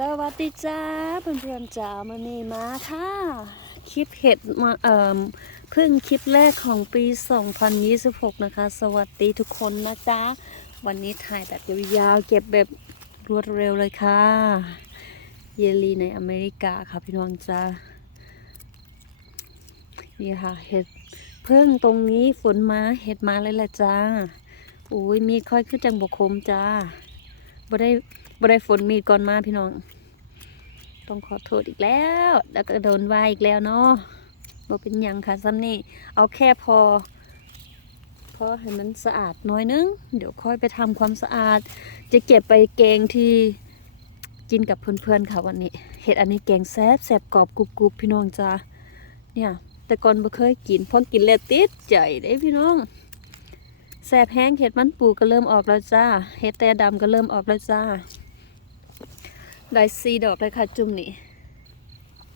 สวัสดีจ้าเพื่อนๆจ้ามานี่มาค่ะคลิปเห็ดมาเอ่อเพิ่งคลิปแรกของปี 2026 นะคะ สวัสดีทุกคนนะจ๊ะวันนี้ถ่ายแบบยาวๆเก็บแบบรวดเร็วเลยค่ะ เยลีในอเมริกาค่ะพี่น้องจ้านี่ค่ะเห็ดเพิ่งตรงนี้ฝนมาเห็ดมาเลยแหละจ้าอุ้ยมีค่อยขึ้นจังบกคมจ้าบ่ได้ บ่ได้ฝนมีดก่อนมาพี่น้อง ต้องขอโทษอีกแล้ว แล้วก็โดนว่าอีกแล้วเนาะบ่เป็นยังค่ะซ้ำนี่เอาแค่พอพอให้มันสะอาดน้อยนึง เดี๋ยวค่อยไปทำความสะอาด จะเก็บไปแกงที่กินกับเพื่อนๆค่ะวันนี้ เห็ดอันนี้แกงแซบแซบกรอบกรุบๆพี่น้องจ้าเนี่ย แต่ก่อนบ่เคยกินพอกินแล้วติดใจเด้พี่น้องแซบแห้งเห็ดมันปูก็เริ่มออกแล้วจ้า เห็ดแต่ดำก็เริ่มออกแล้วจ้า ได้ซีดอกเลยค่ะ จุ่มนี่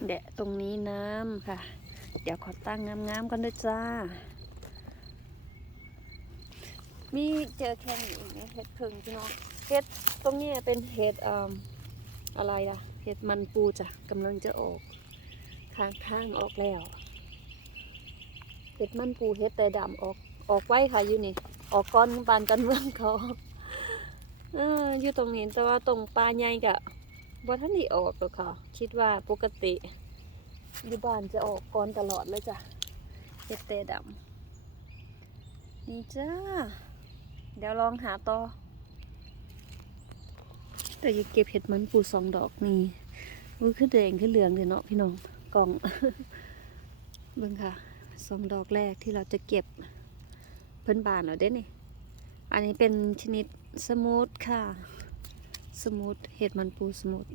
เดะตรงนี้น้ำค่ะ เดี๋ยวขอตั้งงามๆกันด้วยจ้า มีเจอแค่นี้เองนะเห็ดพึ่งพี่น้องเห็ดตรงนี้เป็นเห็ดอ่าอะไรล่ะเห็ดมันปูจ้ะกำลังจะออกข้างข้างออกแล้วเห็ดมันปูเห็ดแต่ดำออกออกไว้ค่ะอยู่นี่ ออกก้อนบานกันเมืองเขาเอออยู่ตรงนี้แต่ว่าตรงปลาใหญ่กะ บ่ท่านได้ออกหรอกค่ะ คิดว่าปกติอยู่บ้านจะออกก่อนตลอดเลยจ้ะเห็ดเตดำนี่จ้า เดี๋ยวลองหาต่อแต่อยังเก็บเห็ดมันปูสองดอกนี่อุ้ยคือแดงคือเหลืองเลยเนาะพี่น้องกล่องเบิ่งค่ะสองดอกแรกที่เราจะเก็บเพิ่นบานเราได้นี่ อันนี้เป็นชนิดสมูทค่ะ สมูทเห็ดมันปูสมูท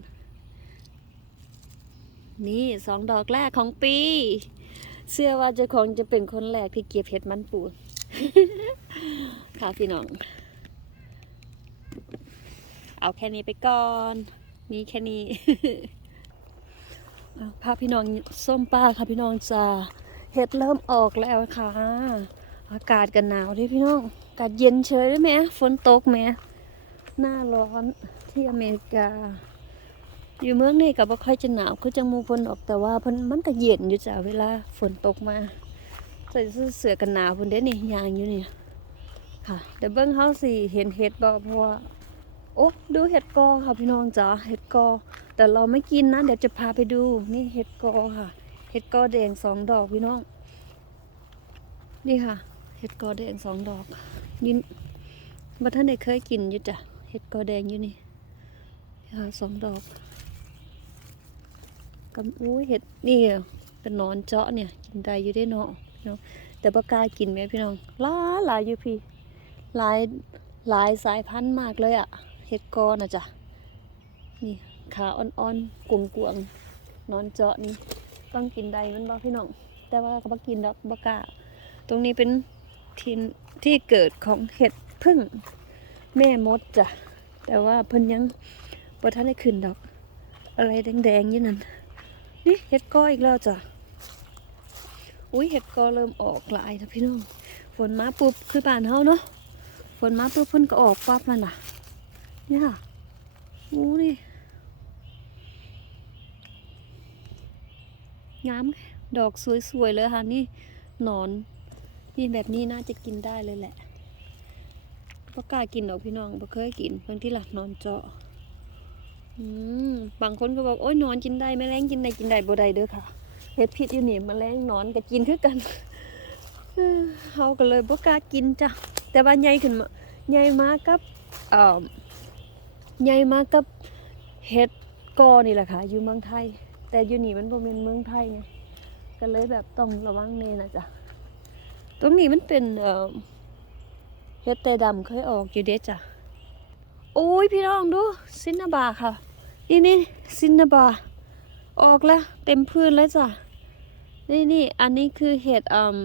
นี่สองดอกแรกของปี เชื่อว่าเจ้าของจะเป็นคนแรกที่เก็บเห็ดมันปูค่ะพี่น้อง เอาแค่นี้ไปก่อนมีแค่นี้เอาพาพี่น้องส้มป้าค่ะพี่น้องจ้าเห็ดเริ่มออกแล้วค่ะ อากาศกันหนาวด้วยพี่น้อง อากาศเย็นเฉยได้ไหมฝนตกไหมหน้าร้อน ที่อเมริกา อยู่เมืองนี่กับว่าค่อยจะหนาวคือจังมูเพนออกแต่ว่าเพิ่นมันก็เย็นอยู่จ้ะเวลาฝนตกมา ใส่เสื้อกันหนาวเพิ่นเด้นี่ยางอยู่นี่ค่ะเดี๋ยวเบิ้งเฮาสิเห็นเห็ดบ่เพราะว่าโอ้ดูเห็ดกอค่ะพี่น้องจ๋าเห็ดกอ แต่เราไม่กินนะเดี๋ยวจะพาไปดูนี่เห็ดกอค่ะ เห็ดกอแดงสองดอกพี่น้อง นี่ค่ะ เห็ดกอแดงสองดอกนี่บัท่านได้เคยกินอยู่จ้ะเห็ดกอแดงอยู่นี่ ค่ะสองดอกกำอุ้ยเห็ดนี่เป็นนอนเจาะเนี่ย กินได้อยู่ได้เนาะพี่น้องแต่ปากล้ากินไหมพี่น้องหลายหลายอยู่พี่หลายหลายสายพันธุ์มากเลยอะเห็ดกอนะจ๊ะนี่ขาอ่อนๆกวงๆหนอนเจาะนี่ต้องกินได้มันบ่พี่น้อง แต่ว่าก็บ่กินดอกบ่กาตรงนี้เป็นที่ที่เกิดของเห็ดพึ่งแม่มดจ้ะแต่ว่าเพิ่นยัง บ่ทันได้ขึ้นดอก อะไรแดงๆอยู่นั่นนี่เห็ดกออีกแล้วจ้ะอุ้ยเห็ดกอเริ่มออกหลายแล้วพี่น้องฝนมาปุ๊บคือบ้านเฮาเนาะฝนมาปุ๊บเพิ่นก็ออกปั๊บนั่นล่ะนี่ค่ะอู้นี่งามดอกสวยๆเลยค่ะนี่หนอนนี่แบบนี้น่าจะกินได้เลยแหละบ่กล้ากินดอกพี่น้องบ่เคยกินบางที่หลักนอนเจาะ บางคนก็บอกโอ้ยนอนกินได้แมลงกินได้กินได้บ่ได้เด้อค่ะเห็ดพิษอยู่นี่แมลงนอนก็กินคือกันเออเฮาก็เลยบ่กล้ากินจ้ะแต่ว่าใหญ่ขึ้นมาใหญ่มากับเอ่อใหญ่มากับเห็ดกอนี่แหละค่ะ อยู่เมืองไทย แต่อยู่นี่มันบ่แม่นเมืองไทยไงก็เลยแบบต้องระวังแน่นะจ๊ะตรงนี้มันเป็นเอ่อเฮ็ดแต่ดำเคยออกอยู่เด็ดจ้ะ อ้ยพี่น้องดูซินนาบาค่ะ นี่นี่ซินนาบา ออกแล้ว เต็มพื้นเลยจ้ะ นี่นี่อันนี้คือเห็ดอ่ม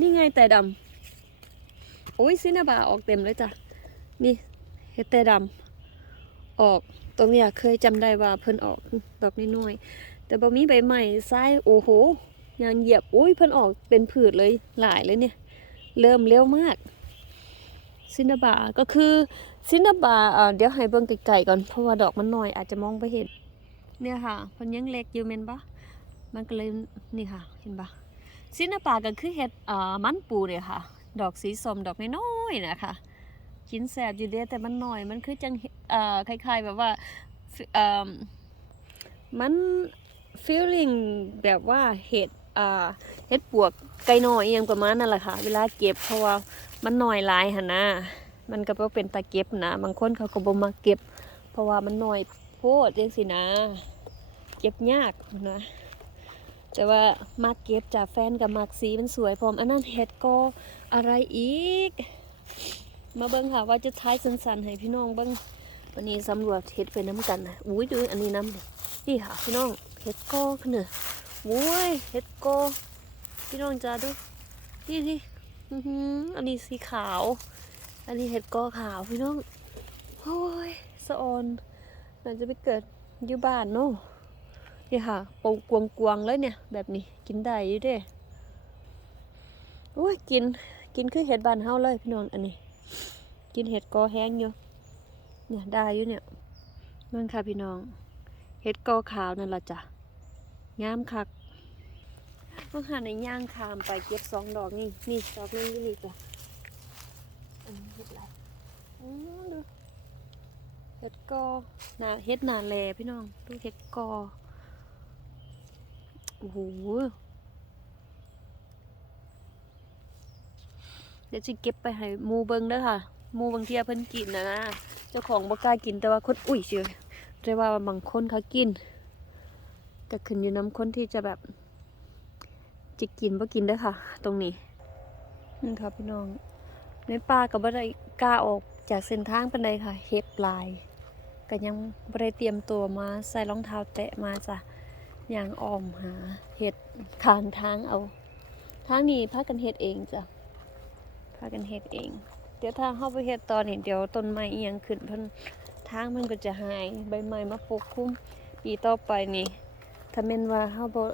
นี่ไงแต่ดำโอ้ยซินนาบาออกเต็มเลยจ้ะ นี่เห็ดแต่ดำออก ตรงนี้เคยจำได้ว่าเพิ่นออกดอกน้อยๆแต่บ่มีใบใหม่ซ้ายโอ้โหยางเหยียบอุ้ยเพิ่นออกเป็นผืดเลยหลายเลยเนี่ย เริ่มเร็วมาก ซินดาบาก็คือซินดาบาเดี๋ยวให้เบิ่งไกลๆก่อนเพราะว่าดอกมันน้อยอาจจะมองบ่เห็น เนี่ยค่ะพิ่นยังเล็กอยู่แม่นบ่มันก็เลยนี่ค่ะเห็นบ่ซินดาบาก็คือเห็ดอ่อมันปูเนี่ยค่ะ ดอกสีส้มดอกน้อยๆนะคะกินแสบอยู่เด้แต่มันน้อยมันคือจังเห็ดเอ่อคล้าย ๆ แบบว่าอ่มัน feeling แบบว่าเห็ดอ่าเห็ดปวกไก่น้อยอหยังประมาณนั่นแหละค่ะ เวลาเก็บเพราะว่า มันน้อยหลายหั่นนะมันก็เป็นตาเก็บนะบางคนเขาก็บ่มาเก็บ เพราะว่ามันน้อยโพดจังซี่นะ เก็บยากนะแต่ว่ามักเก็บจากแฟนกับมักสีมันสวยพร้อมอันนั้นเห็ดก็อะไรอีก มาเบิ่งค่ะว่าจะท้ายสันๆให้พี่น้องเบิ่งวันนี้สำรวจเห็ดไปน้ำกันนะอุ้ยดูอันนี้น้ำนี่ค่ะพี่น้องเห็ดกอขนาดโอ้ยเห็ดกอพี่น้องจ้าดูนี่นี่ อันนี้สีขาว อันนี้เห็ดกอขาวพี่น้องโอ้ยสะออนน่าจะไปเกิดอยู่บ้านเนาะนี่ค่ะปงกวงกวงๆเลยเนี่ย แบบนี้กินได้อยู่เด้โอ้ยกินกินคือเห็ดบานเฮาเลยพี่น้องอันนี้ กินเห็ดกอแห้งอยู่เนี่ยได้อยู่เนี่ยนั่นค่ะพี่น้องเห็ดกอขาวนั่นละจ้ะงามคัก มื่อหาในย่างคามไปเก็บสองดอกนี่นี่ดอกนึงนี่จ้ะอันนี้เห็ดอะไรอือดูเห็ดกอนาเห็ดนาแลพี่น้องดูเห็ดกอโอ้โหเดี๋ยวจะเก็บไปให้มูเบิงเด้อค่ะมูบางเทียเพิ่นกินนะนะเจ้าของบ่กล้ากินแต่ว่าคนอุ้ยเชื่อแต่ว่าบางคนเขากินก็ขึ้นอยู่น้ำคนที่จะแบบ จะกินบ่กินเด้ค่ะ ตรงนี้นี่ค่ะพี่น้อง ในป่าก็บ่ได้กล้าออกจากเส้นทางปานใดค่ะ เฮ็ดลายก็ยังบ่ได้เตรียมตัวมาใส่รองเท้าแตะมาจ้ะย่างอ้อมหาเฮ็ดทางทางเอาทางนี้พากันเฮ็ดเองจ้ะพากันเฮ็ดเอง เดี๋ยวถ้าเฮาไปเฮ็ดตอนนี้เดี๋ยวต้นไม้อียงขึ้นเพิ่นทางมันก็จะหายใบไม้มาปกคลุมปีต่อไปนี่ถ้าแม่นว่าเฮาบ่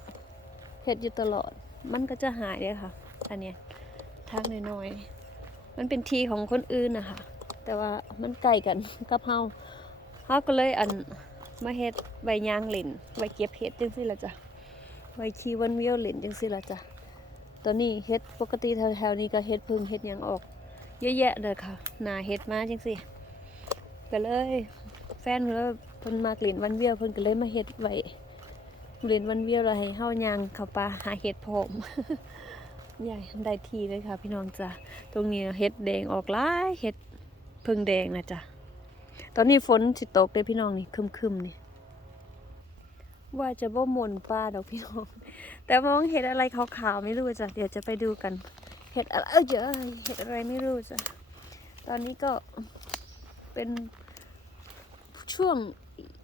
เฮ็ดอยู่ตลอด มันก็จะหายเลยค่ะ อันเนี้ยทางน้อยๆ มันเป็นทีของคนอื่นนะคะ แต่ว่ามันใกล้กันกับเฮาเฮาก็เลยอันมาเฮ็ดใบยางเล่นไว้เก็บเห็ดจังซี่ละจ้ะไว้ขี่วันเวียวเล่นจังซี่ละจ้ะตอนนี้เฮ็ดปกติแถวๆนี้ก็เฮ็ดพึ่งเฮ็ดยังออก เยอะแยะเลยค่ะหนาเฮ็ดมาจังซี่ก็เลย แฟนเพิ่นว่าเพิ่นมากลิ่นวันเวียวเพิ่นก็เลยมาเฮ็ดไว้ เล่นวันเวียวแล้วให้เฮายางเข้าป่าหาเห็ดพร้อมใหญ่ได้ทีเลยค่ะ พี่น้องจ้ะตรงนี้เห็ดแดงออกหลายเห็ดเพิ่งแดงนะจ๊ะตอนนี้ฝนสิตกเด้อพี่น้องนี่คึมๆนี่ว่าจะบ่มนป้าดอกพี่น้อง แต่มองเห็ดอะไรขาวๆไม่รู้จ้ะเดี๋ยวจะไปดูกัน เห็ดอะไรเอ้ยเจอเห็ดอะไรไม่รู้จ้ะตอนนี้ก็เป็นช่วง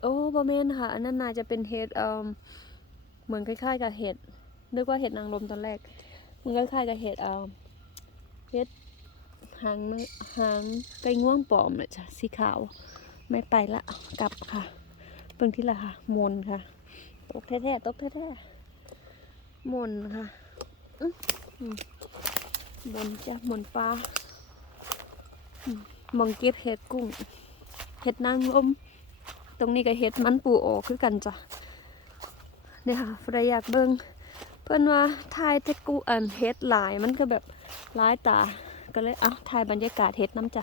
โอ้บะเมนค่ะ อันนั้นน่าจะเป็นเห็ดเอ่อ เหมือนคล้ายๆกับเห็ดนึกว่าเห็ดนางรมตอนแรก มันคล้ายๆกับเห็ดเอ่อเห็ดหางหางไก่ง่วงปลอมเลยจ้ะสีขาว ไม่ไปละกลับค่ะเบิ่งที่ละค่ะ มนค่ะ ตกแท้ๆตกแท้ๆมนค่ะอื้อมนจ้ะมนปลามมองเก็บเห็ดกุ้ง เห็ดนางรมตรงนี้ก็เห็ดมันปูออกคือกันจ้ะ เนี่ยค่ะใครอยากเบิ่งเพื่อนว่าถ่ายแต่กูอันเห็ดหลายมันก็แบบหลายตา ก็เลยเอาถ่ายบรรยากาศเห็ดน้ำจ้ะ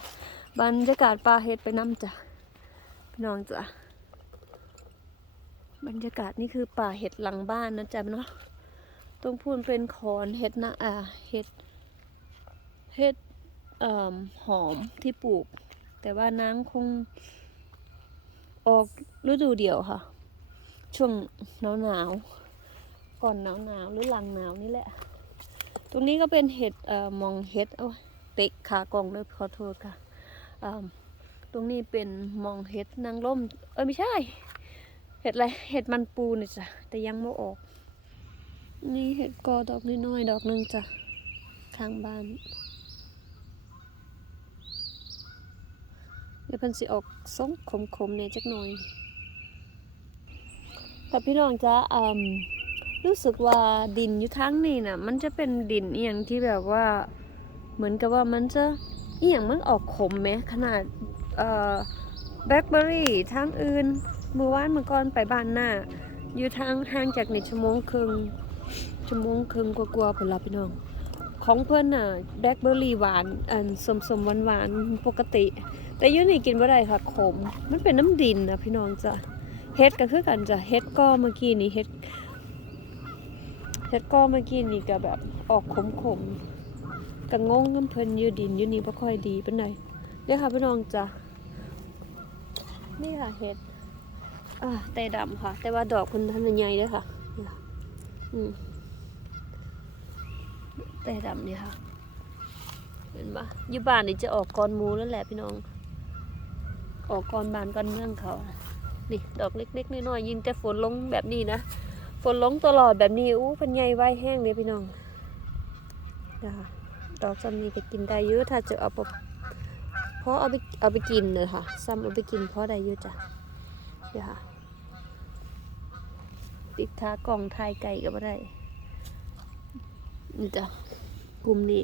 บรรยากาศปลาเห็ดไปน้ำจ้ะพี่น้องจ้ะบรรยากาศนี่คือป่าเห็ดหลังบ้านนะจ๊ะเนาะตรงพูนเป็นขอนเห็ดนะอ่าเห็ดเห็ดอหอมที่ปลูก แต่ว่าน้ำคงออกฤดูเดียวค่ะ ช่วงหนาวหนาวๆก่อนหนาวหนาวๆหรือหลังหนาวนี่แหละ ตรงนี้ก็เป็นเห็ดเอ่อมองเห็ดโอ้เตะขากองเลยขอโทษค่ะตรงนี้เป็นมองเห็ดนางร่ม เอ้ยไม่ใช่ เห็ดอะไร เห็ดมันปูนี่จ้ะ แต่ยังไม่ออก นี่เห็ดกอดอกน้อยๆดอกหนึงจ้ะ ข้างบ้านเดี๋ยวเพิ่นสิออกส้มขมๆเนี่ยจักหน่อย แต่พี่น้องจ้ารู้สึกว่าดินอยู่ทั้งนี่น่ะมันจะเป็นดินเอียงที่แบบว่าเหมือนกับว่ามันจะเอียงมันออกขมไหมขนาดแบล็คเบอร์รี่ทางอื่นเมื่อวานเมื่อก่อนไปบ้านหน้า อยู่ทางห่างจากในชั่วโมงครึ่งชั่วโมงครึ่งกว่าๆเพิ่นล่ะพี่น้อง ของเพิ่อนน่ะแบล็คเบอร์รี่หวานอันสมๆหวานๆปกติ แต่ยู่นี่กินบ่ได้ค่ะขม มันเป็นน้ำดินนะพี่น้องจ้ะ เฮ็ดก็คือกันจ้ะเฮ็ดก็เมื่อกี้นี่เฮ็ดเฮ็ดก็เมื่อกี้นี่ก็แบบออกขมๆก็งงน้ำเพิ่นยู่ดินยู่นี่บ่ค่อยดีปานใดเด้อค่ะพี่น้องจ้ะนี่ค่ะเฮ็ดอ่าแต่ดำค่ะ แต่ว่าดอกเพิ่นทันใหญ่เด้อค่ะนี่ค่ะอืมแต่ดำนี่ค่ะเห็นปะอยู่บ้านนี่จะออกก่อนหมูแล้วแหละพี่น้อง ออกก่อนบ้านก่อนเมืองเขา นี่ดอกเล็กๆน้อยๆยิงแต่ฝนลงแบบนี้นะฝนลงตลอดแบบนี้อู้พันใหญ่ไว้แห้งเลยพี่น้องนะคะดอกซ้ำนี้ก็กินได้เยอะถ้าจะเอาไปเพราะเอาไปเอาไปกินเลยค่ะซ้ำเอาไปกินเพราะได้เยอะจ้ะเดี๋ยวค่ะติดทากล่องทายไก่ก็บ่ได้นี่จ้ะกลุ่มนี้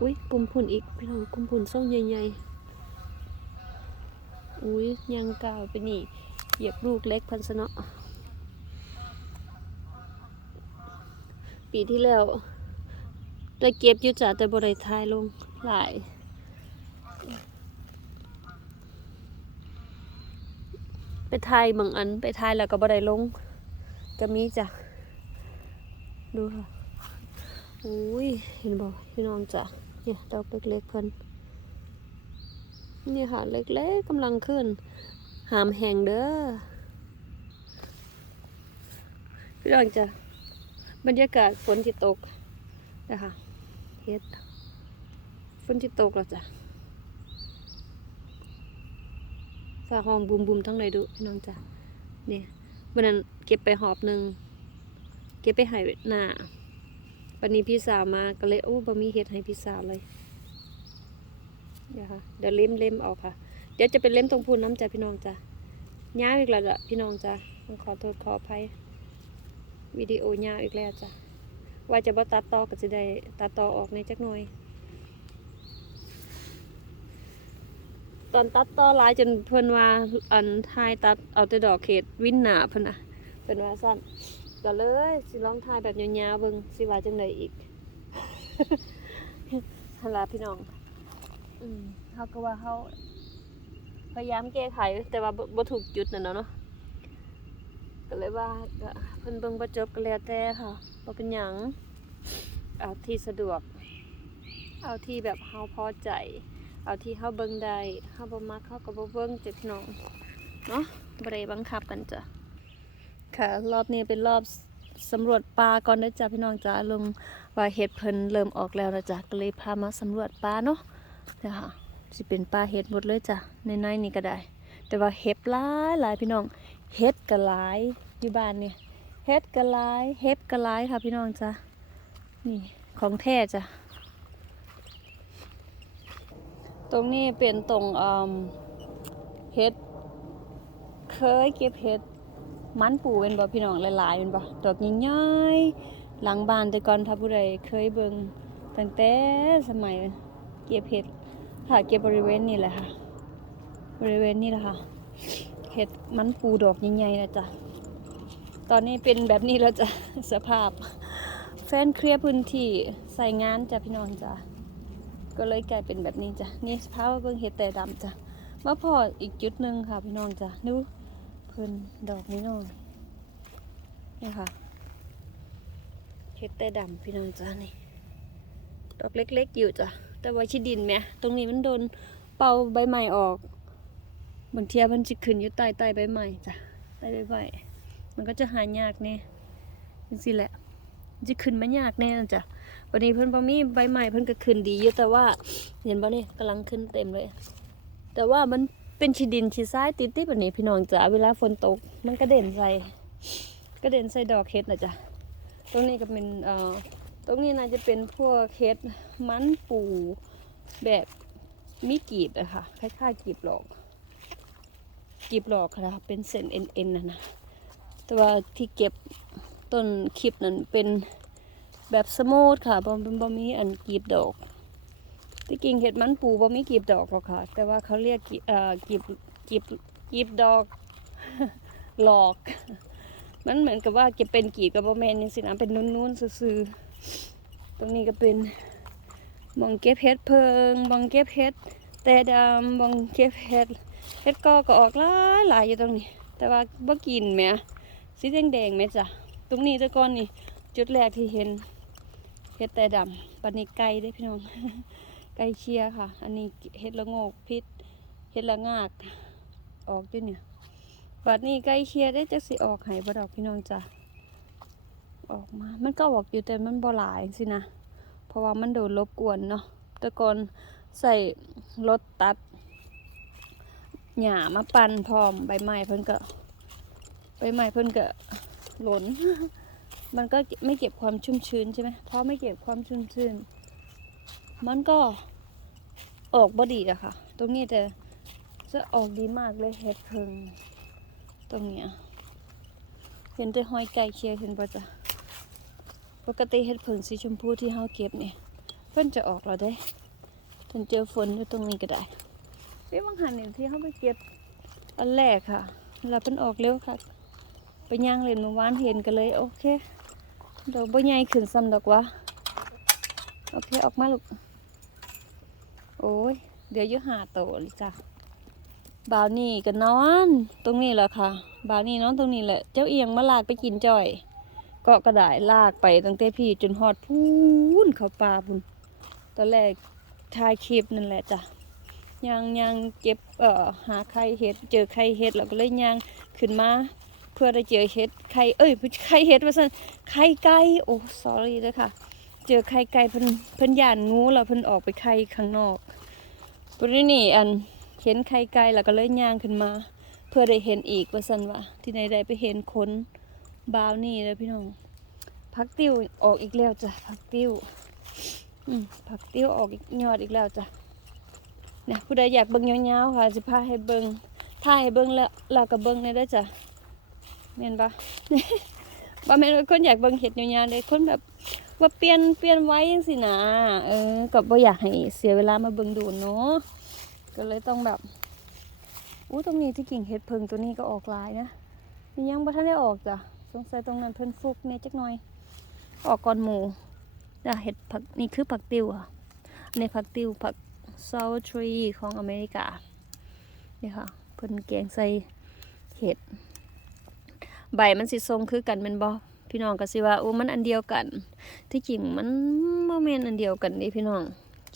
อุ้ยกลุ่มพุ่นอีกพี่น้องกลุ่มพุ่นส่งใหญ่ๆ อุ้ยยังกาวไปนี่ เหยียบลูกเล็กพันสนะปีที่แล้วได้เก็บอยู่จ้ะแต่บ่ได้ทายลงหลายไปทายบางอัน ไปทายแล้วก็บ่ได้ลงก็มีจ้ะดูค่ะอุ้ยเห็นบอกพี่น้องจ้ะเนี่ยดอกเล็กๆเพิ่น นี่ค่ะเล็กๆกำลังขึ้น หามแหงเด้อพี่น้องจะบรรยากาศฝนที่ตกนะคะเฮ็ดฝนที่ตกแล้วจ้ะฝาห้องบุมๆทั้งไหนดูพี่น้องจ้ะเนี่ยวันนั้นเก็บไปหอบหนึ่งเก็บไปหายหน้าวันนี้พี่สาวมาก็เลยโอ้บะมีเฮ็ดให้พี่สาวเลย เดี๋ยวค่ะเดี๋ยวเล่มเล่มๆเอาค่ะ เดี๋ยวจะเป็นเล่มตรงพูนน้ำจ้ะพี่น้องจ้ะยาวอีกแล้วจ้ะพี่น้องจ้ะขอโทษขออภัยวิดีโอยาวอีกแล้วจ้ะว่าจะบ่ตัดต่อก็จะได้ตัดต่อออกในจักหน่อย ตอนตัดต่อหลายจนเพิ่นว่าอันทายตัดเอาแต่ดอกเขตวินหนาเพิ่นน่ะเพิ่นว่าสั้นก็เลยสิลองถ่ายแบบยาวๆเบิ่งสิว่าจังไดอีกฮัลโหลพี่น้อง อืมเฮาก็ว่าเฮาพยายามแก้ไขแต่ว่าบ่บ่ถูกจุดนั่นเนาะเนาะก็เลยว่าก็เพิ่นเบิ่งบ่จบก็แล้วแต่ค่ะบ่เป็นหยังเอาที่สะดวก เอาที่แบบเฮาพอใจ เอาที่เฮาเบิ่งได้เฮาบ่มักเฮาก็บ่เบิ่งจ้ะพี่น้องเนาะบ่ได้บังคับกันจ้ะค่ะรอบนี้เป็นรอบสำรวจปลาก่อนเด้อจ้ะพี่น้องจ้าลงว่าเห็ดเพิ่นเริ่มออกแล้วนะจ้ะก็เลยพามาสำรวจปลาเนาะ นะคะสิเป็นปลาเห็ดหมดเลยจ้ะในในนี่ก็ได้ แต่ว่าเห็ดหลายหลายพี่น้องเห็ดก็หลายอยู่บ้านเนี่ยเห็ดก็หลายเห็ดก็หลายค่ะพี่น้องจ้ะนี่ของแท้จ้ะตรงนี้เป็นตรงเห็ดเคยเก็บเห็ดมันปูเป็นบ่พี่น้องหลายๆเป็นบ่ดอกใหญ่ๆหลังบ้านแต่ก่อนถ้าผู้ใดเคยเบิ่งตั้งแต่สมัยเก็บเห็ด ค่ะเก็บบริเวณนี้แหละค่ะ บริเวณนี้แหละค่ะเห็ดมันปูดอกใหญ่ๆนะจ๊ะตอนนี้เป็นแบบนี้แล้วจ้ะสภาพ แฟนเคลียร์พื้นที่ใส่งานจ้ะพี่น้องจ้ะก็เลยกลายเป็นแบบนี้จ้ะนี่สภาพเบิ่งเห็ดแต่ดำจ้ะมาพออีกจุดหนึ่งค่ะพี่น้องจ้ะดูเพิ่นดอกนี้หน่อยนี่ค่ะเฮ็ดแต่ดำพี่น้องจ้านี่ดอกเล็กๆอยู่จ้ะ แต่ว่าชิดินแหมตรงนี้มันโดนเป่าใบใหม่ออก บางเทียมันจะขึ้นอยู่ใต้ใต้ใบใหม่จ้ะใต้ใบใหม่มันก็จะหายากแน่จังซี่แหละจะขึ้นมายากแน่นจ้ะวันนี้เพิ่นบ่มีใบใหม่เพิ่นก็ขึ้นดีอยู่แต่ว่าเห็นบ่นี่กำลังขึ้นเต็มเลย แต่ว่ามันเป็นชีดินชีทรายติดติแบบนี้พี่น้องจ๋าเวลาฝนตกมันกระเด็นใส่กระเด็นใส่ดอกเห็ดนะจ๊ะตรงนี้ก็เป็นเอ่อ ตรงนี้น่าจะเป็นพวกเห็ดมันปูแบบมีกีบอะค่ะคล้ายๆกีบหลอก กีบหลอกค่ะเป็นเส้นเอ็นๆนะนะแต่ว่าที่เก็บต้นคลิปนั้นเป็นแบบสมูทค่ะบ่บ่บ่มีอันกีบดอกที่กิ่งเห็ดมันปูบ่มีกีบดอกหรอกค่ะ แต่ว่าเขาเรียกกรีบกีบกีบดอกหลอก มันเหมือนกับว่าเก็บเป็นกีบกับบ่แมนจังซี่นะเป็นนุ่นๆซื่อๆ ตรงนี้ก็เป็นหมองเก็บเห็ดเพิงหมองเก็บเห็ดแต่ดำหมองเก็บเห็ดเห็ดกอก็ออกหลายหลายอยู่ตรงนี้ แต่ว่าบ่กินแหมสีแดงๆแหมจ้ะตรงนี้ต่ก่อนนี่จุดแรกที่เห็นเห็ดแต่ดำปันนี้ไก่เด้พี่น้องไก่เชียค่ะ อันนี้เห็ดละโงกพิษเห็ดละงากออกด้วยเนี่ยบัดนี้ไก่เชียได้จักสิออกให้บ่ดอกพี่น้องจ้ะ ออกมา มันก็ออกอยู่แต่มันบ่หลายสินะ เพราะว่ามันโดนรบกวนเนาะ แต่ก่อนใส่รถตัดหญ้ามาปั่นพร้อมใบไม้เพิ่นก็ใบไม้เพิ่นก็หล่น มันก็ไม่เก็บความชุ่มชื้นใช่ไหมเพราะไม่เก็บความชุ่มชื้น มันก็ออกบอดีอะค่ะ ตรงนี้แต่จะออกดีมากเลยเห็ดเพิงตรงเนี้ยเห็นแต่หอยไก่เคียเห็นปะจ๊ะ ปกติเห็ดเพิงสีชมพูที่เฮาเก็บเนี่ยเพิ่นจะออกแล้วได้จนเจอฝนอยู่ตรงนี้ก็ได้เรื่องบางหันเนี่ยที่เขาไปเก็บอันแรกค่ะแล้วเพิ่นออกเร็วค่ะ ไปย่างเล่นเมื่อวานเห็นกันเลยโอเคเดี๋ยวบ่ใหญ่ขึ้นซ้ำดอกวะโอเคออกมาลูกโอ้ยเดี๋ยวอยุหาโตเลยจ้ะบ่าวนี่ก็นอน ตรงนี้แหละค่ะบ่าวนี่นอนตรงนี้แหละ เจ้าเอียงมาลากไปกินจ่อยเกาะกระดายลากไปตั้งแต่พี่จนฮอดพูนเขาป่าพุนตอนแรกถ่ายคลิปนั่นแหละจ้ะยังยังเก็บเอ่อหาไข่เห็ดเจอไข่เห็ดแล้วก็เลยยังขึ้นมาเพื่อได้เจอเห็ดไข่เอ้ยไข่เห็ดว่าซั่นไข่ไก่โอ้ sorry เด้อค่ะเจอไข่ไก่เพิ่นเพิ่นย่านงูแล้วเพิ่นออกไปไข่ข้างนอกปรินี่อันเห็นไข่ไก่แล้วก็เลยย่างขึ้นมา เพื่อได้เห็นอีกว่าซั่นว่าที่ไหนได้ไปเห็นคนบาวนี่เลยพี่น้อง ผักติ้วออกอีกแล้วจ้ะผักติ้วผักติ้วออกอีกยอดอีกแล้วจ้ะเนี่ยผู้ใดอยากเบิ่งยาวๆค่ะสิพาให้เบิ่งถ่ายให้เบิ่งแล้วแล้วก็เบิ่งได้เด้จ้ะแม่นปะบ่แม่นว่าคนอยากเบิ่งเห็ดยาวๆเลยคนแบบว่าเปลี่ยนเปลี่ยนไว้จังซี่นะเออก็บ่อยากให้เสียเวลามาเบิ่งดูเนาะก็เลยต้องแบบอู้ตรงนี้ที่กิ่งเห็ดเพิงตัวนี้ก็ออกลายนะยังบ่ทันได้ออกจ้ะสงสัยตรงนั้นเพิ่นฟุกแน่จักหน่อย ออกก่อนหมู่จ้ะเห็ดผักนี่คือผักติวค่ะอันผักติวผัก sour tree ของอเมริกานี่ค่ะเพิ่นแกงใส่เห็ดใบมันสิทรงคือกันแมันบ่พี่น้องก็สิว่าโอ้มันอันเดียวกัน ที่จริงมันบ่แมนอันเดียวกันนี่พี่น้อง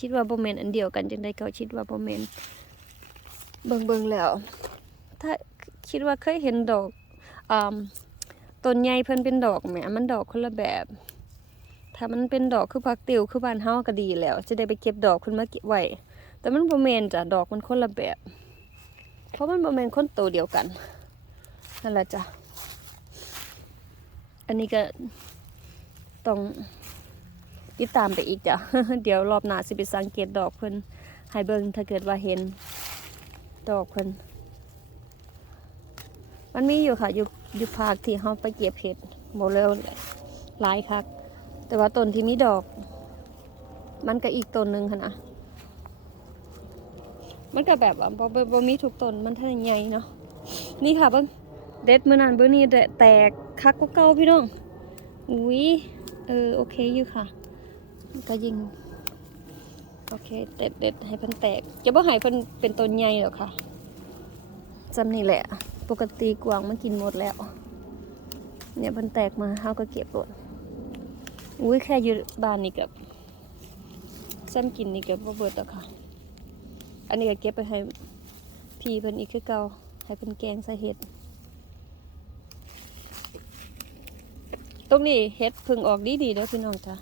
คิดว่าบ่แมนอันเดียวกันจังไดก็คิดว่าบ่แมนเบิ่งเบิ่งแล้ว ถ้าคิดว่าเคยเห็นดอกอ่าต้นใหญ่เพิ่นเป็นดอกแหมมันดอกคนละแบบ ถ้ามันเป็นดอกคือผักติวคือบ้านเฮาก็ดีแล้ว จะได้ไปเก็บดอกเพิ่นมาเก็บไว้แต่มันบ่แมนจ้ะดอกมันคนละแบบ เพราะมันบ่แมนคนโตเดียวกันนั่นแหละจ้ะอันนี้ก็ต้องติดตามไปอีกจ้ะเดี๋ยวรอบหน้าสิไปสังเกตดอกเพิ่นให้เบิ่งถ้าเกิดว่าเห็นดอกเพิ่นมันมีอยู่ค่ะอยู่อยู่ภาคที่เฮาไปเก็บเห็ดบ่เร็วหลายคัก แต่ว่าต้นที่มีดอก มันก็อีกต้นหนึ่งค่ะนะมันก็แบบว่าบ่บ่มีทุกต้นมันท่านใหญ่เนาะนี่ค่ะเบิ่งเด็ดมือนันเบอร์นี้แดะแตกคักก็เก่าพี่น้องอุ้ยเออโอเคอยู่ค่ะ ก็ยิงโอเคเด็ดเด็ดให้พิ่นแตกจะบ่ให้พิ่นเป็นต้นใหญ่หรอกค่ะจำนี่แหละ ปกติกวางมันกินหมดแล้ว เนี่ยเพิ่นแตกมาเฮาก็เก็บหมด อุ้ยแค่อยู่บ้านนี่กับซ้ำกินนี่กับบ่เบิดหรอค่ะ อันนี้ก็เก็บไปให้พี่เพิ่นอีกคือเก่าให้เพิ่นแกงใส่เห็ด ตรงนี้เห็ดพึ่งออกดีดีๆเด้อพี่น้องจ้ะ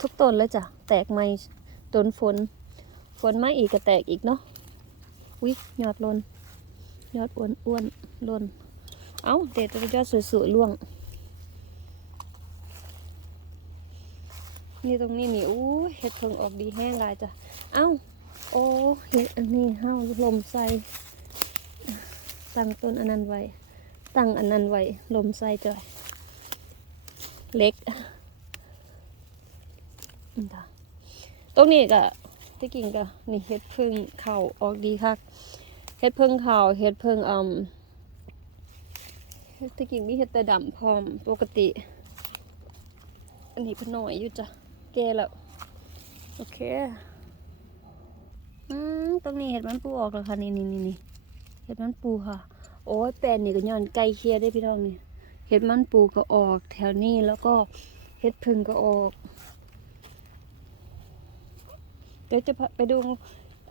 ทุกต้นเลยจ้ะ แตกใหม่โดนฝน ฝนมาอีกก็แตกอีกเนาะวิยอดลน ยอดอ้วนอ้วนๆลนเอาเด็ดยอดสวยๆล่วง นี่ตรงนี้นี่อู้เห็ดเพึ่งออกดีแห้งลายจ้ะ เอ้า โอ้เห็ดอันนี้เฮาลมใส่ตั้งต้นอันนั้นไว้ ตั้งอันนั้นไว้ ลมใส่จ่อยเล็กอืมค่ะตรงนี้ก็ที่กินก็นี่เฮ็ดพึ่งเข่าออกดีคัก เฮ็ดพึ่งข่าเฮ็ดพึ่งอืมเฮ็ดที่กินมีเฮ็ดแต่ดำพร้อมปกติ อันนี้พนหน่อยอยู่จ้ะแก่แล้ว โอเคอืมตรงนี้เห็ดมันปูออกแล้วค่ะนี่นี่นี่เห็ดมันปูค่ะ โอ้ยแปลนนี่ก็ย้อนไก่เคียได้พี่น้องนี่เห็ดมันปูก็ออก แถวนี้แล้วก็เห็ดพึ่งก็ออก เดี๋ยวจะไปดู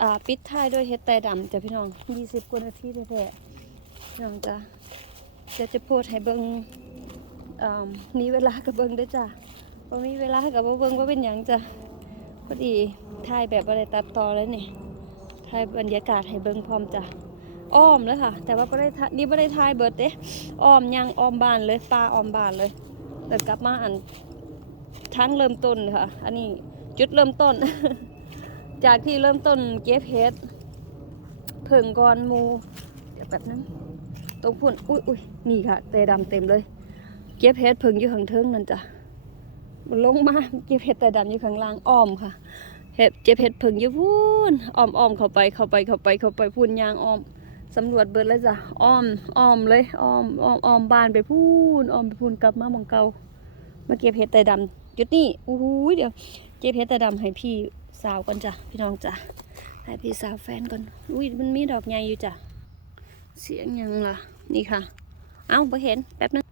อ่าปิดท้ายด้วยเห็ดแต่ดำจ้ะพี่น้องยี่สิบกว่านาทีแท้ๆพี่น้องจ้ะเดี๋ยวจะโพสให้เบิ้งอ่ามีเวลากับเบิ้งด้วยจ้ะพอมีเวลากับบ่เบิ้งว่าเป็นหยังจ้ะพอดีถ่ายแบบอะไรตัดต่อแล้วนี่ถ่ายบรรยากาศให้เบิ่งพร้อมจ้ะอ้อมเลยค่ะ แต่ว่าไม่ได้นี่ไม่ได้ถ่ายเบิดเด้อ้อมยังอ้อมบานเลยปลาอ้อมบานเลยเดินกลับมาอันทั้งเริ่มต้นค่ะ อันนี้จุดเริ่มต้น จากที่เริ่มต้นเก็บเห็ดเพิ่งกอนมู เดี๋ยวแบบนั้นตรงพุ่นอุ้ยอุ้ยนี่ค่ะเตดำเต็มเลย เก็บเห็ดเพิ่งอยู่ข้างเทิงนั่นจ้ะมันลงมาเก็บเห็ดแต่ดำอยู่ข้างล่างอ้อมค่ะเห็ดเจ็บเห็ดผึ่งอยู่พูนอ้อมอ้อมเข้าไปเข้าไปเข้าไปเข้าไปพูนยางอ้อมสำรวจเบิดเลยจ้ะอ้อมอ้อมเลยอ้อมอ้อมอ้อมบานไปพูนอ้อมไปพูนกลับมามองเกามาเก็บเห็ดแต่ดำจุดนี้อู้หูเดี๋ยว เก็บเห็ดต่ดำให้พี่สาวก่อนจ้ะพี่น้องจ้ะให้พี่สาวแฟนก่อนอุ้ยมันมีดอกใหญ่อยู่จ้ะเสียงยังล่ะนี่ค่ะ เอ้าไปเห็นแป๊บนึง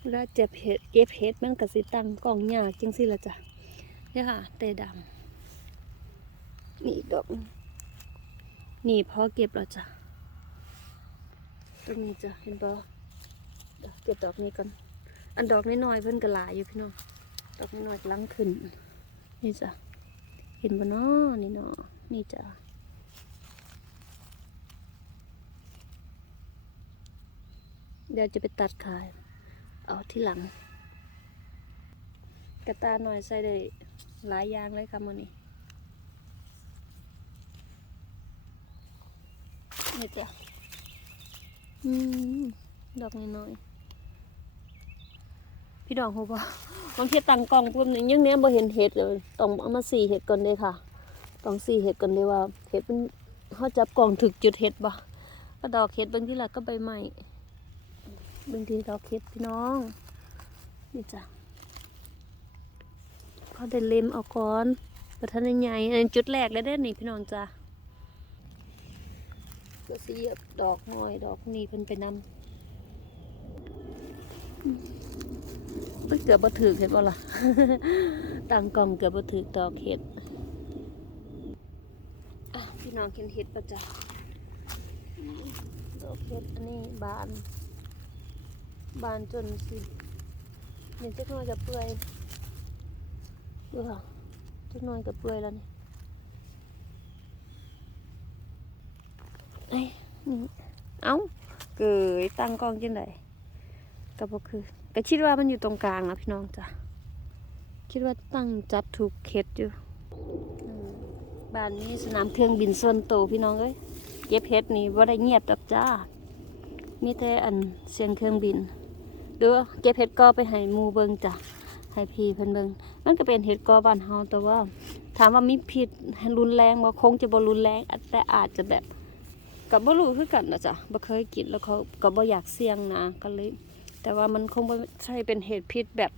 เวลาเจ็บเห็ดเก็บเห็ดมันก็สิตังกล่องยากจังสิละจ้ะเนี่ยค่ะ เตดำนี่ดอกนี่พอเก็บแล้วจ้ะตรงนี้จ้ะเห็นปะเก็บดอกนี้ก่อนอันดอกน้อยๆเพิ่นก็หลายอยู่พี่น้องดอกน้อยๆกำลังขึ้น นี่จ้ะเห็นปะเนาะนี่เนาะนี่จ้ะเดี๋ยวจะไปตัดขาย เอาที่หลัง กระตาหน่อยใส่ได้หลายอย่างเลยค่ะมันนี้นี่จ้ะอืมดอกน้อยๆ พี่ดอกเขาบอกบางทีตั้งกล้องปุ๊บนี่ยังเนี้ยบ่เห็นเห็ดเลย ต้องเอามาสี่เห็ดก่อนเลยค่ะ ต้องสี่เห็ดก่อนเลยว่าเห็ดมันเขาจับกล้องถึกจุดเห็ดบ่ก็ดอกเห็ดบางทีละก็ใบไม้บางทีดอกเห็ดพี่น้อง นี่จ้ะเขาได้เล็มเอาก่อนประทันใหญ่อันจุดแรกแล้วได้นี่พี่น้องจ้ะก็เสียบดอกน้อย ดอกนี่เพิ่นไปนำ มันเกือบบ่ถือเห็นบ่ล่ะต่างกล่องเกือบบ่ถือดอกเห็ดพี่น้องเห็นเห็ดประจ้ะดอกเห็ดอันนี้บาน บานจนสิเนี่ยเจ๊กน้อยกับเปื่อยดูค่ะเจ๊กน้อยกับเปื่อยแล้วนี่ไอ้ยนี่เอ้าเกยตั้งกล้องจังไดก็บ่คือ ก็คิดว่ามันอยู่ตรงกลางนะพี่น้องจ้ะคิดว่าตั้งจับถูกเข็ดอยู่บ้านนี้สนามเครื่องบินส่วนโตพี่น้องเอ้ยเก็บเห็ดนี่บ่าได้เงียบดอกจ้ามีแต่อันเสียงเครื่องบินด้อเก็บเห็ดกอไปให้มูเบิงจ้ะให้พี่เพิ่นเบิงมันก็เป็นเห็ดกอบ้านเฮาแต่ว่า ถามว่ามีพิษรุนแรงบ่คงจะบ่รุนแรงแต่อาจจะแบบกับบ่รู้คือกันนะจ้ะบ่เคยกินแล้วเขาก็บ่อยากเสี่ยงนะก็เลย แต่ว่ามันคงบ่ใช่เป็นเหตุพิษแบบ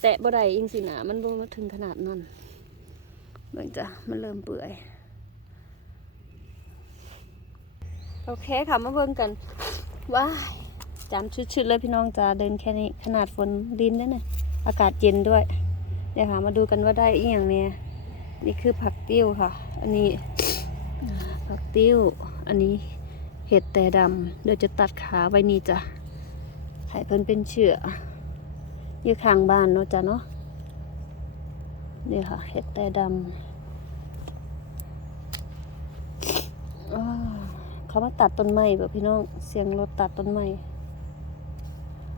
แตะบ่ได้จังซี่นะมันบ่มาถึงขนาดนั้นเบิ่งจ้ะมันเริ่มเปื่อย โอเคค่ะมาเบิ่งกันว้ายจำชุดๆเลยพี่น้องจ้าเดินแค่นี้ขนาดฝนดินด้วยนะอากาศเย็นด้วย เดี๋ยวหามาดูกันว่าได้อีกอย่างเนี่ยนี่คือผักติ้วค่ะ อันนี้ผักติ้ว อันนี้เห็ดแต่ดำเดี๋ยวจะตัดขาไว้นี่จ้ะ ให้เพิ่นเป็นเชืออยู่ข้างบ้านเนาะจ้ะเนาะนี่ค่ะเห็ดแต่ดำเขามาตัดต้นไม้แบบพี่น้องเสียงรถตัดต้นไม้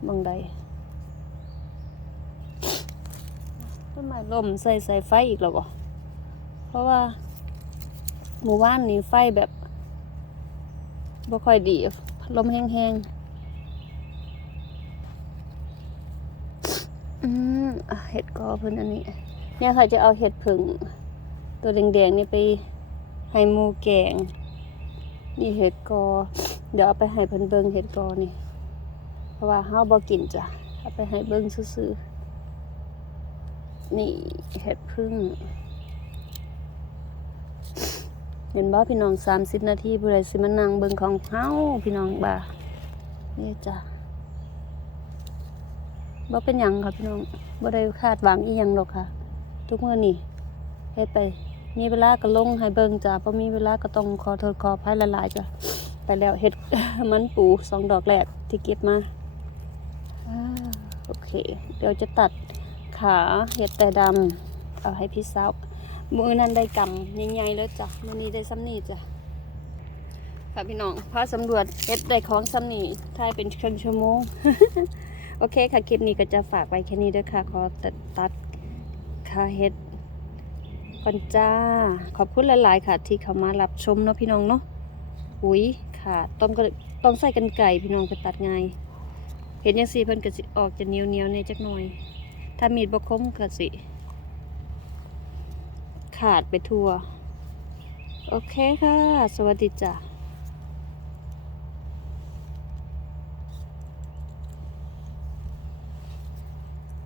บางใดต้นไม้ล่มใส่ใส่ไฟอีกแล้วบ่เพราะว่าหมู่บ้านนี้ไฟแบบบ่ค่อยดีลมแห้งๆ อืมเห็ดกอเพิ่นอันนี้ เนี่ยค่ะจะเอาเห็ดผึ่งตัวแดงๆนี่ไปให้หมูแกง นี่เห็ดกอ เดี๋ยวเอาไปให้เพิ่นเบิ่งเห็ดกอนี่ เพราะว่าเฮาบ่กินจ้ะเอาไปให้เบิ่งซื่อๆนี่เห็ดพึ่งเห็นบ่พี่น้อง30นาทีผู้ใดสิมานั่งเบิ่งของเฮาพี่น้องบ่านี่จ้ะ บ่เป็นหยังค่ะพี่น้องบ่ได้คาดหวังอีหยังหรอกค่ะ ทุกมื้อนี่เฮ็ดไป มีเวลาก็ลงให้เบิ่งจ้ะบ่มีเวลาก็ต้องขอโทษขออภัยหลายๆจ้ะไปแล้วเฮ็ดมันปูสองดอกแรกที่เก็บมาอ่าโอเค เดี๋ยวจะตัดขาเห็ดแต่ดำเอาให้พี่สาวมือนั้นได้กำใหญ่ๆแล้วจ้ะมือนี้ได้ซ้ำนี่จ้ะค่ะพี่น้องพาสำรวจเฮ็ดได้ของซ้ำนี่ถ่ายเป็นครึ่งชั่วโมง โอเคค่ะ คลิปนี้ก็จะฝากไว้แค่นี้ด้วยค่ะ ขอตัดตัดขาเฮ็ดก่อนจ้า ขอบคุณหลาย ๆ ค่ะ ที่เข้ามารับชมเนาะพี่น้องเนาะอุ้ยค่ะ ต้องก็ต้องใส่กันไก่พี่น้องจะตัดง่ายเห็นยังสีเพิ่นก็สิออกจะเหนียวเหนียวในจักหน่อย ถ้ามีดบกคมก็สิ ขาดไปทั่ว โอเคค่ะ สวัสดีจ้ะ